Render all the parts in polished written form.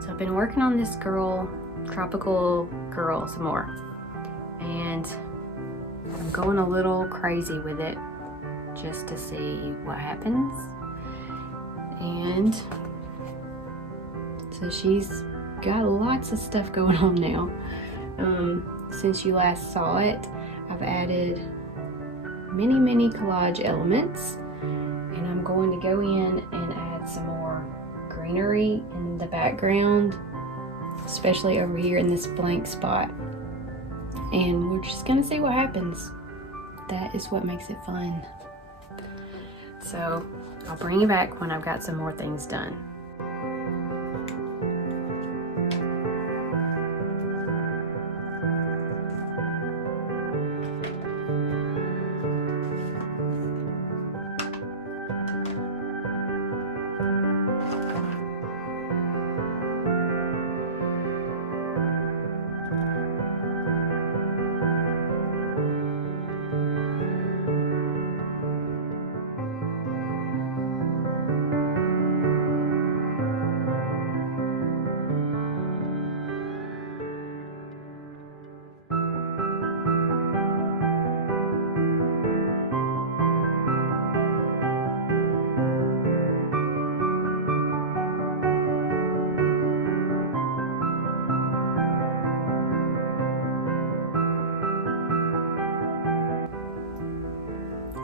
So I've been working on this tropical girl some more, and I'm going a little crazy with it just to see what happens. And so she's got lots of stuff going on now. Since you last saw it, I've added many collage elements, and I'm going to go in and add some more greenery in the background, especially over here in this blank spot, and we're just gonna see what happens. That is what makes it fun. So I'll bring you back when I've got some more things done.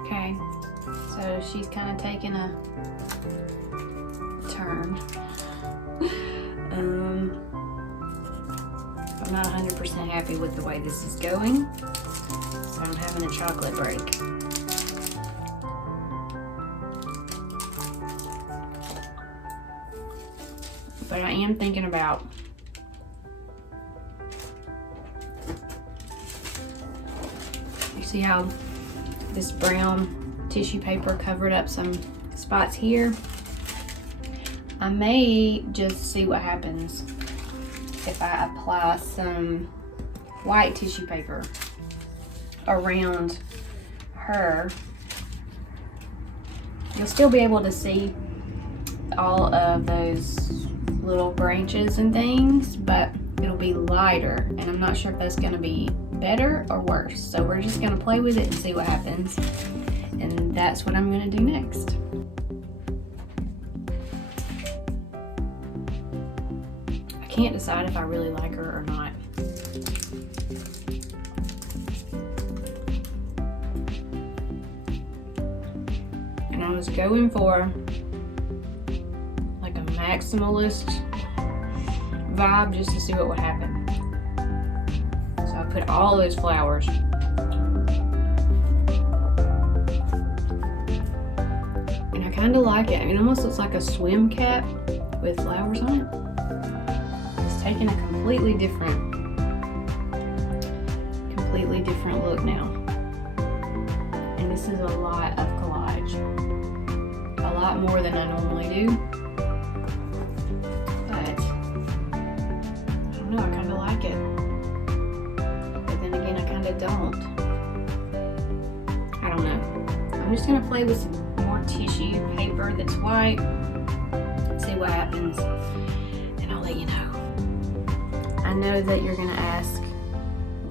Okay, so she's kind of taking a turn. I'm not 100% happy with the way this is going, so I'm having a chocolate break. But I am thinking about you see how this brown tissue paper covered up some spots here? I may just see what happens if I apply some white tissue paper around her. You'll still be able to see all of those little branches and things, but it'll be lighter, and I'm not sure if that's going to be better or worse. So we're just going to play with it and see what happens, and that's what I'm going to do next. I can't decide if I really like her or not. And I was going for like a maximalist vibe just to see what would happen. So I put all those flowers. And I kind of like it. It almost looks like a swim cap with flowers on it. It's taking a completely different look now. And this is a lot of collage. A lot more than I normally do. But I don't know, I kind of like it. But then again, I kind of don't. I don't know. I'm just gonna play with some more tissue paper that's white. See what happens. And I'll let you know. I know that you're gonna ask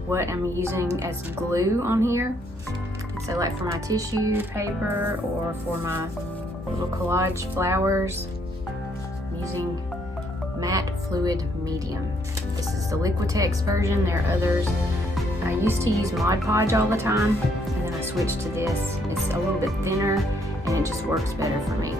what I'm using as glue on here. So like for my tissue paper or for my little collage flowers, I'm using matte fluid medium. This is the Liquitex version. There are others. I used to use Mod Podge all the time, and then I switched to this. It's a little bit thinner and it just works better for me.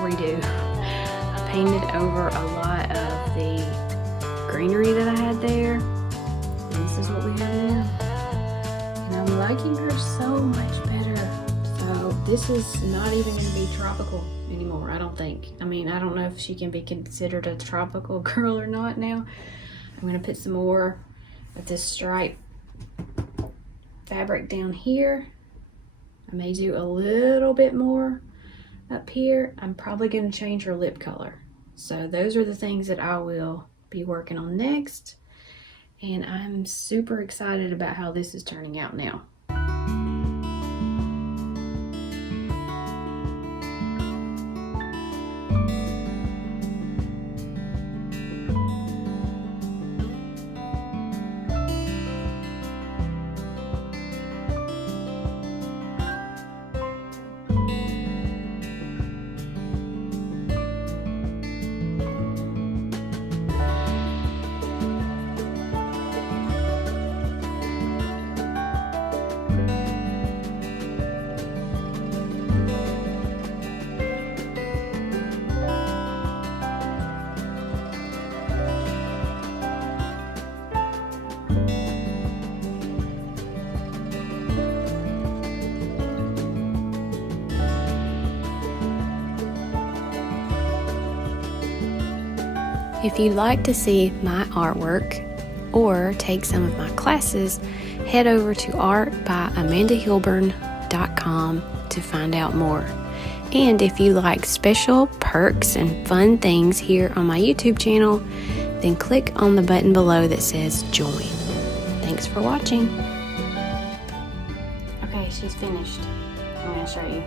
Redo. I painted over a lot of the greenery that I had there, and this is what we have now. And I'm liking her so much better. So this is not even going to be tropical anymore, I don't think. I mean, I don't know if she can be considered a tropical girl or not now. I'm going to put some more of this stripe fabric down here. I may do a little bit more up here. I'm probably going to change her lip color. So those are the things that I will be working on next. And I'm super excited about how this is turning out now. If you'd like to see my artwork or take some of my classes, head over to artbyamandahilburn.com to find out more. And if you like special perks and fun things here on my YouTube channel, then click on the button below that says join. Thanks for watching. Okay, she's finished. I'm going to show you.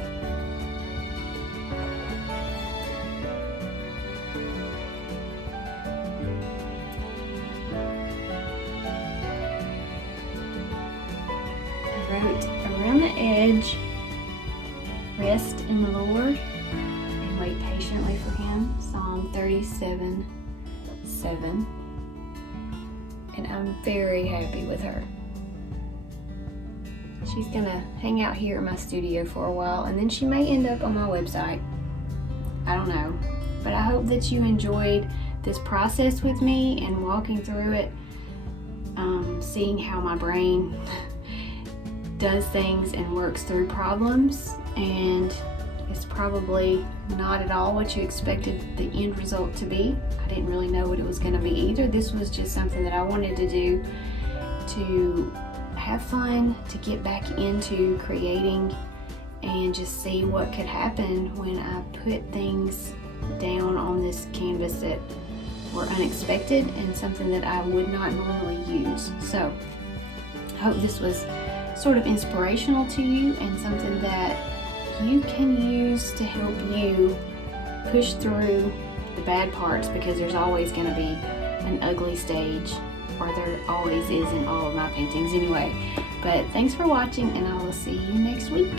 Wrote around the edge, rest in the Lord and wait patiently for Him. Him, Psalm 37:7. And I'm very happy with her. She's gonna hang out here in my studio for a while, and then she may end up on my website. I don't know. But I hope that you enjoyed this process with me and walking through it, seeing how my brain does things and works through problems. And it's probably not at all what you expected the end result to be. I didn't really know what it was going to be either. This was just something that I wanted to do to have fun, to get back into creating and just see what could happen when I put things down on this canvas that were unexpected and something that I would not normally use. So I hope this was sort of inspirational to you and something that you can use to help you push through the bad parts, because there's always going to be an ugly stage, or there always is in all of my paintings anyway. But thanks for watching, and I will see you next week.